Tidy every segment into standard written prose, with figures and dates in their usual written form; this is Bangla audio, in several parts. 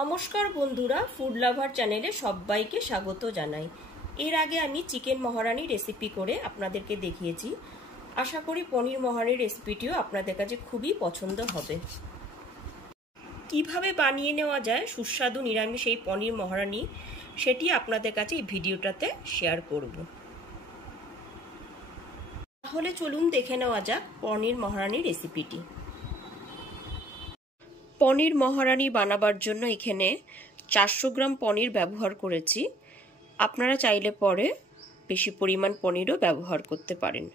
নমস্কার বন্ধুরা, ফুড লাভার চ্যানেলে সবাইকে স্বাগত জানাই। এর আগে আমি চিকেন মহারানি রেসিপি করে আপনাদেরকে দেখিয়েছি। আশা করি পনির মহারানির রেসিপিটিও আপনাদের কাছে খুবই পছন্দ হবে। কিভাবে বানিয়ে নেওয়া যায় সুস্বাদু নিরামিষ এই পনির মহারানি, সেটি আপনাদের কাছে এই ভিডিওটাতে শেয়ার করব। তাহলে চলুন দেখে নেওয়া যাক পনির মহারানি রেসিপিটি। পনির মহারানি বানাবার জন্য এখানে 400 গ্রাম পনির ব্যবহার করেছি। আপনারা চাইলে পরে বেশি পরিমাণ পনিরও ব্যবহার করতে পারেন।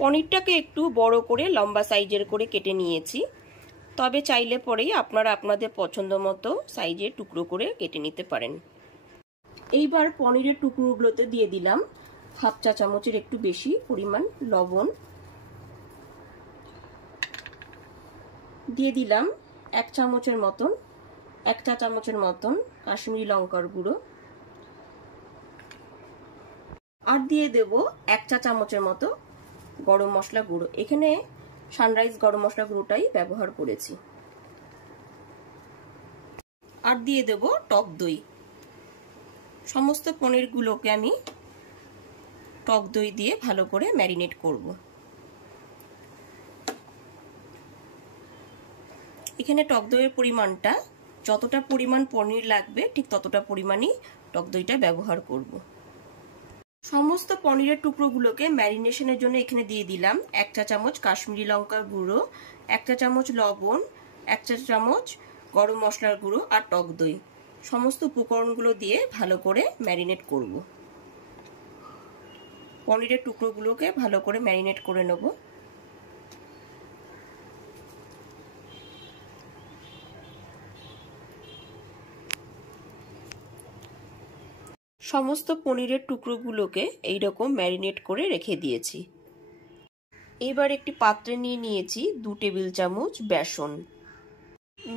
পনিরটাকে একটু বড় করে লম্বা সাইজের করে কেটে নিয়েছি, তবে চাইলে পরেই আপনারা আপনাদের পছন্দ মতো সাইজের টুকরো করে কেটে নিতে পারেন। এইবার পনিরের টুকরোগুলোতে দিয়ে দিলাম হাফ চা চামচের একটু বেশি পরিমাণ লবণ, দিয়ে দিলাম এক চা চামচের মতন কাশ্মীরি লঙ্কার গুঁড়ো, আর দিয়ে দেব 1 চা চামচের মতো গরম মশলা গুঁড়ো। এখানে সানরাইজ গরম মশলা গুঁড়োটাই ব্যবহার করেছি। আর দিয়ে দেব টক দই। সমস্ত পনিরগুলোকে আমি টক দই দিয়ে ভালো করে ম্যারিনেট করব। এখানে টক দইয়ের পরিমাণটা যতটা পরিমাণ পনির লাগবে ঠিক ততটা পরিমাণই টক দইটা ব্যবহার করব। সমস্ত পনিরের টুকরোগুলোকে ম্যারিনেশনের জন্য এখানে দিয়ে দিলাম 1 চা চামচ কাশ্মীরি লঙ্কার গুঁড়ো, 1 চা চামচ লবণ, 1 চা চামচ গরম মশলার গুঁড়ো আর টক দই। সমস্ত উপকরণগুলো দিয়ে ভালো করে ম্যারিনেট করব। পনিরের টুকরোগুলোকে ভালো করে ম্যারিনেট করে নেব। সমস্ত পনিরের টুকরোগুলোকে এইরকম ম্যারিনেট করে রেখে দিয়েছি। এবার একটি পাত্রে নিয়ে নিয়েছি 2 টেবিল চামচ বেসন।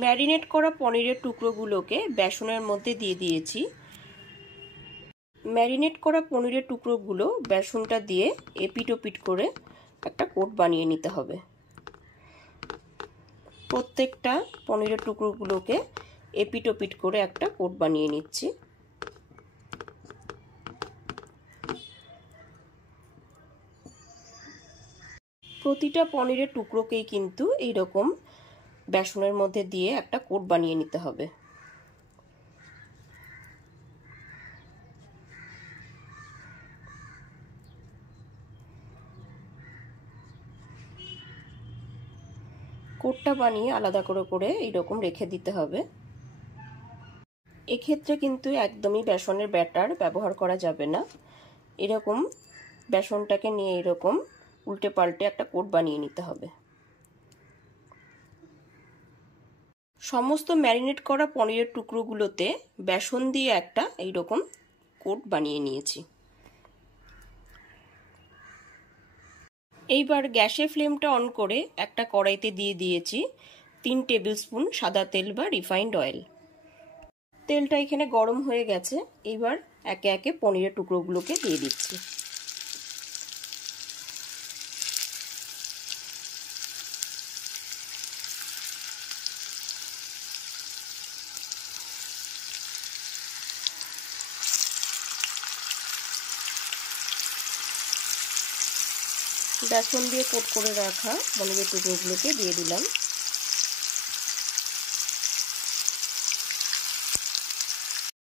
ম্যারিনেট করা পনিরের টুকরোগুলোকে বেসনের মধ্যে দিয়ে দিয়েছি। ম্যারিনেট করা পনিরের টুকরোগুলো বেসনটা দিয়ে এপিট ওপিট করে একটা কোট বানিয়ে নিতে হবে। প্রত্যেকটা পনিরের টুকরোগুলোকে এপিট ওপিট করে একটা কোট বানিয়ে নিচ্ছি। প্রতিটা পনিরের টুকরোকেই কিন্তু এইরকম বেসনের মধ্যে দিয়ে একটা কোট বানিয়ে নিতে হবে। কোটটা বানিয়ে আলাদা করে এইরকম রেখে দিতে হবে। এক্ষেত্রে কিন্তু একদমই বেসনের ব্যাটার ব্যবহার করা যাবে না। এরকম বেসনটাকে নিয়ে এরকম উল্টে পাল্টে একটা কোট বানিয়ে নিতে হবে। সমস্ত ম্যারিনেট করা পনিরের টুকরোগুলোতে বেসন দিয়ে একটা এইরকম কোট বানিয়ে নিয়েছি। এইবার গ্যাসের ফ্লেমটা অন করে একটা কড়াইতে দিয়ে দিয়েছি 3 টেবিল স্পুন সাদা তেল বা রিফাইন্ড অয়েল। তেলটা এখানে গরম হয়ে গেছে। এইবার একে একে পনিরের টুকরোগুলোকে দিয়ে দিচ্ছি। বেসন দিয়ে কোট করে রাখা পনিরের টুকরোগুলোকে দিয়ে দিলাম।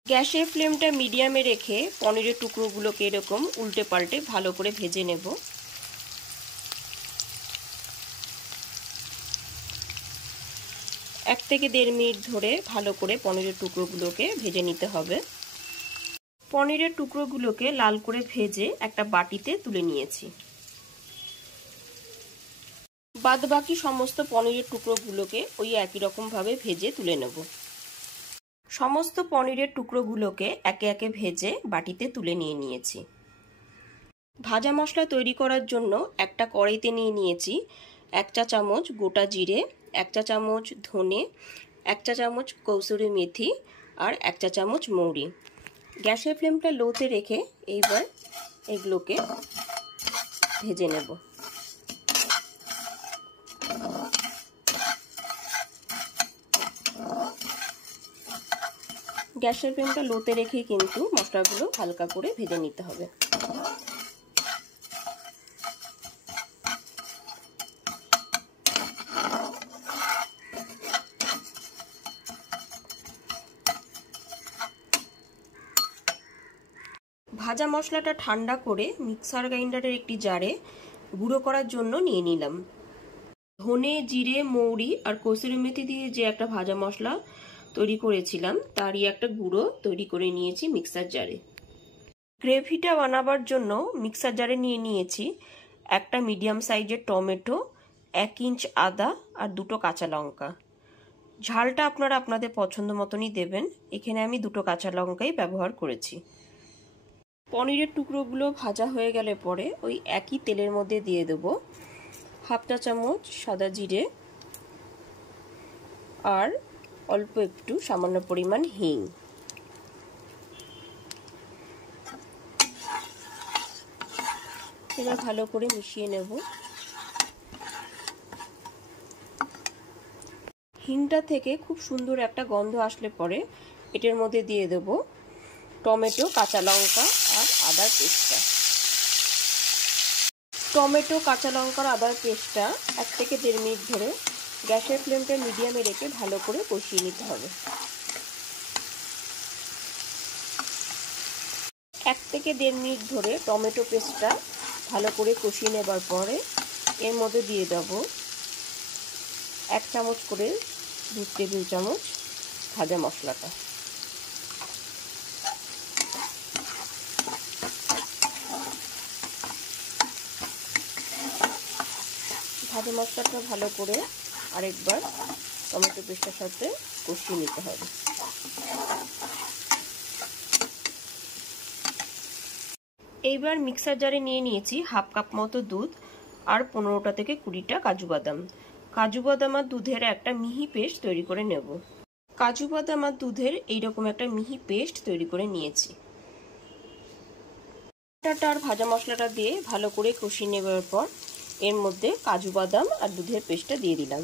গ্যাসের ফ্লেমটা মিডিয়ামে রেখে পনিরের টুকরোগুলোকে এরকম উল্টে পাল্টে ভালো করে ভেজে নেব। 1 থেকে 1.5 মিনিট ধরে ভালো করে পনিরের টুকরোগুলোকে ভেজে নিতে হবে। পনিরের টুকরোগুলোকে লাল করে ভেজে একটা বাটিতে তুলে নিয়েছি। বাদবাকি সমস্ত পনিরের টুকরোগুলোকে ওই একই রকম ভাবে ভেজে তুলে নেব। সমস্ত পনিরের টুকরোগুলোকে একে একে ভেজে বাটিতে তুলে নিয়েছি। ভাজা মশলা তৈরি করার জন্য একটা কড়াইতে নিয়ে নিয়েছি 1 চা চামচ গোটা জিরে, 1 চা চামচ ধনে, 1 চা চামচ কসুরি মেথি আর 1 চা চামচ মৌরি। গ্যাসের ফ্লেমটা লোতে রেখে এইবার এগুলোকে ভেজে নেব। গ্যাসের ফ্লেমটা লোতে রেখে কিন্তু মশলাগুলো হালকা করে ভেজে নিতে হবে। ভাজা মশলাটা ঠান্ডা করে মিক্সার গ্রাইন্ডারের একটি জারে গুঁড়ো করার জন্য নিয়ে নিলাম। ধনে, জিরে, মৌরি আর কসুরি মেথি দিয়ে যে একটা ভাজা মশলা তৈরি করেছিলাম তারই একটা গুঁড়ো তৈরি করে নিয়েছি মিক্সার জারে। গ্রেভিটা বানাবার জন্য মিক্সার জারে নিয়ে নিয়েছি একটা মিডিয়াম সাইজের টমেটো, 1 ইঞ্চ আদা আর 2টো কাঁচা লঙ্কা। ঝালটা আপনারা আপনাদের পছন্দ মতনই দেবেন। এখানে আমি 2টো কাঁচা লঙ্কাই ব্যবহার করেছি। পনিরের টুকরোগুলো ভাজা হয়ে গেলে পরে ওই একই তেলের মধ্যে দিয়ে দেব 1/2 চামচ সাদা জিরে আর অল্প একটু সামান্য পরিমাণ হিং। এবার ভালো করে মিশিয়ে নেব। হিংটা থেকে খুব সুন্দর একটা গন্ধ আসলে পরে এটার মধ্যে দিয়ে দেব টমেটো, কাঁচা লঙ্কা আর আদার পেস্টটা। টমেটো, কাঁচা লঙ্কার আদার পেস্টটা 1 থেকে 1.5 মিনিট ধরে গ্যাসের ফ্লেমটা মিডিয়ামে রেখে ভালো করে কষিয়ে নিতে হবে। 1 থেকে 1.5 মিনিট ধরে টমেটো পেস্টটা ভালো করে কষিয়ে নেবার পরে এর মধ্যে দিয়ে দেব 1 চামচ করে 2 টেবিল চামচ ভাজা মশলাটা। ভাজা মশলাটা ভালো করে আরেকবার টমেটো পেস্টের সাথে কষিয়ে নিতে হবে। এইবার মিক্সার জারে নিয়ে নিয়েছি 1/2 কাপ মতো দুধ আর 15টা থেকে 20টা কাজু বাদাম। কাজু বাদাম আর দুধের একটা মিহি পেস্ট তৈরি করে নেব। কাজু বাদাম আর দুধের এইরকম একটা মিহি পেস্ট তৈরি করে নিয়েছি। আর ভাজা মশলাটা দিয়ে ভালো করে কষিয়ে নেবার পর এর মধ্যে কাজু বাদাম আর দুধের পেস্টটা দিয়ে দিলাম।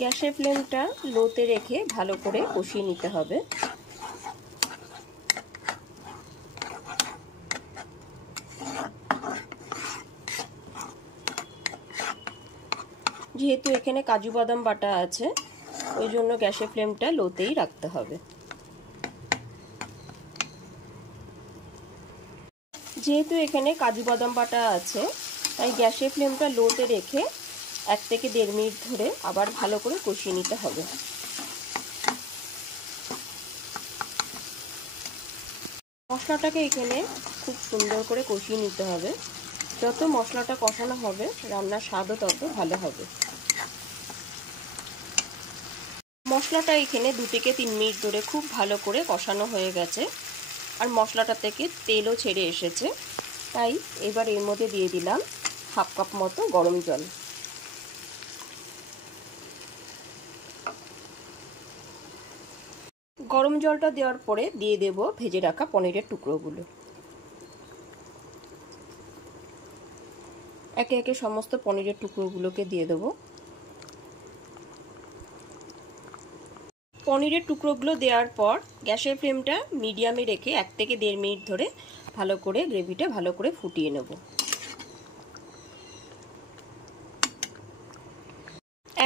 গ্যাসের ফ্লেমটা লোতে রেখে ভালো করে কষিয়ে নিতে হবে। যেহেতু এখানে কাজু বাদাম বাটা আছে ওই জন্য গ্যাসের ফ্লেমটা লোতেই রাখতে হবে। যেহেতু এখানে কাজু বাদাম বাটা আছে তাই গ্যাসের ফ্লেমটা লোতে রেখে 1 থেকে 1.5 মিনিট ধরে আবার ভালো করে কষিয়ে নিতে হবে। মশলাটাকে এখানে খুব সুন্দর করে কষিয়ে নিতে হবে। যত মশলাটা কষানো হবে রান্নার স্বাদও তত ভালো হবে। মশলাটা এখানে 2 থেকে 3 মিনিট ধরে খুব ভালো করে কষানো হয়ে গেছে আর মশলাটা থেকে তেলও ছেড়ে এসেছে। তাই এবার এর মধ্যে দিয়ে দিলাম 1/2 কাপ মতো গরম জল। গরম জলটা দেওয়ার পরে দিয়ে দেব ভেজে রাখা পনিরের টুকরোগুলো। একে একে সমস্ত পনিরের টুকরোগুলোকে দিয়ে দেব। পনিরের টুকরোগুলো দেওয়ার পর গ্যাসের ফ্লেমটা মিডিয়ামে রেখে 1 থেকে 1.5 মিনিট ধরে ভালো করে গ্রেভিটা ভালো করে ফুটিয়ে নেব।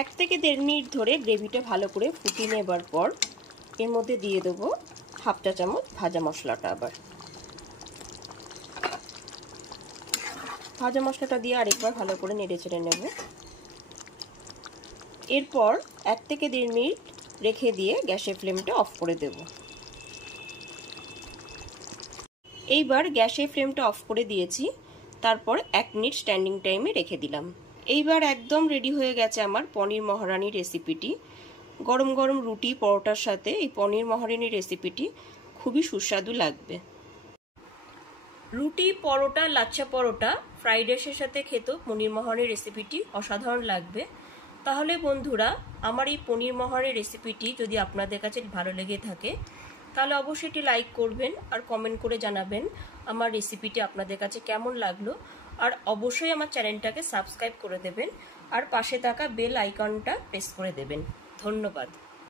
1 থেকে 1.5 মিনিট ধরে গ্রেভিটা ভালো করে ফুটিয়ে নেবার পর এর মধ্যে দিয়ে দেব 1/2 চামচ ভাজা মশলাটা। আবার ভাজা মশলাটা দিয়ে আরেকবার ভালো করে নেড়ে চেড়ে নেব। এরপর 1 থেকে 1.5 মিনিট রেখে দিয়ে গ্যাসের ফ্লেমটা অফ করে দেব। এইবার গ্যাসের ফ্লেমটা অফ করে দিয়েছি, তারপর 1 মিনিট স্ট্যান্ডিং টাইমে রেখে দিলাম। এইবার একদম রেডি হয়ে গেছে আমার পনির মহারানি রেসিপিটি। গরম গরম রুটি পরোটার সাথে এই পনির মহারানি রেসিপিটি খুবই সুস্বাদু লাগবে। রুটি, পরোটা, লাচ্ছা পরোটা, ফ্রাইড রাইসের সাথে খেতেও পনির মহারানি রেসিপিটি অসাধারণ লাগবে। তাহলে বন্ধুরা, আমার এই পনির মহারানি রেসিপিটি যদি আপনাদের কাছে ভালো লেগে থাকে তাহলে অবশ্যই এটি লাইক করবেন আর কমেন্ট করে জানাবেন আমার রেসিপিটি আপনাদের কাছে কেমন লাগলো। আর অবশ্যই আমার চ্যানেলটাকে সাবস্ক্রাইব করে দেবেন আর পাশে থাকা বেল আইকনটা প্রেস করে দেবেন। ধন্যবাদ।